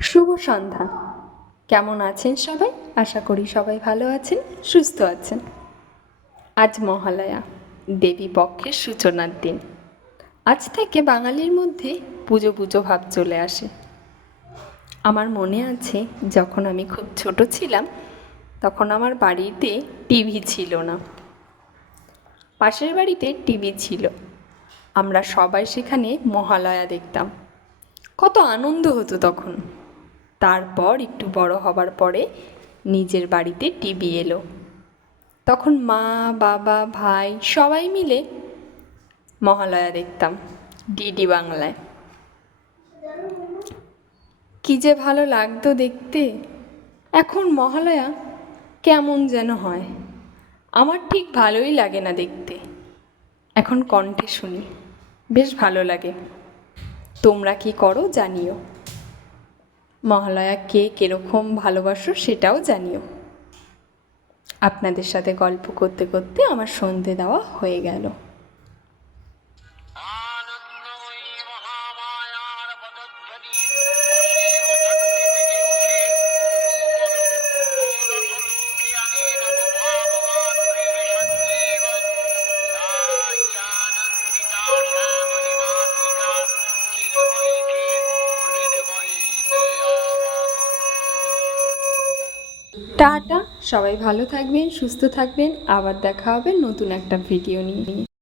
শুভ সন্ধ্যা। কেমন আছেন সবাই? আশা করি সবাই ভালো আছেন, সুস্থ আছেন। আজ মহালয়া, দেবী পক্ষের সূচনার দিন। আজ থেকে বাঙালির মধ্যে পুজো পুজো ভাব চলে আসে। আমার মনে আছে, যখন আমি খুব ছোট ছিলাম তখন আমার বাড়িতে টিভি ছিল না। পাশের বাড়িতে টিভি ছিল। আমরা সবাই সেখানে মহালয়া দেখতাম। কত আনন্দ হতো তখন। তারপর একটু বড় হবার পরে নিজের বাড়িতে টিভি এলো। তখন মা, বাবা, ভাই সবাই মিলে মহালয়া দেখতাম ডিডি বাংলায়। কি যে ভালো লাগতো দেখতে। এখন মহালয়া কেমন যেন হয়, আমার ঠিক ভালোই লাগে না দেখতে। এখন কণ্ঠে শুনি, বেশ ভালো লাগে। তোমরা কি করো জানিও। মহালয়া কে কীরকম ভালোবাসো সেটাও জানিও। আপনাদের সাথে গল্প করতে করতে আমার সন্ধে দেওয়া হয়ে গেল। টাটা, সবাই ভালো থাকবেন, সুস্থ থাকবেন। আবার দেখা হবে নতুন একটা ভিডিও নিয়ে।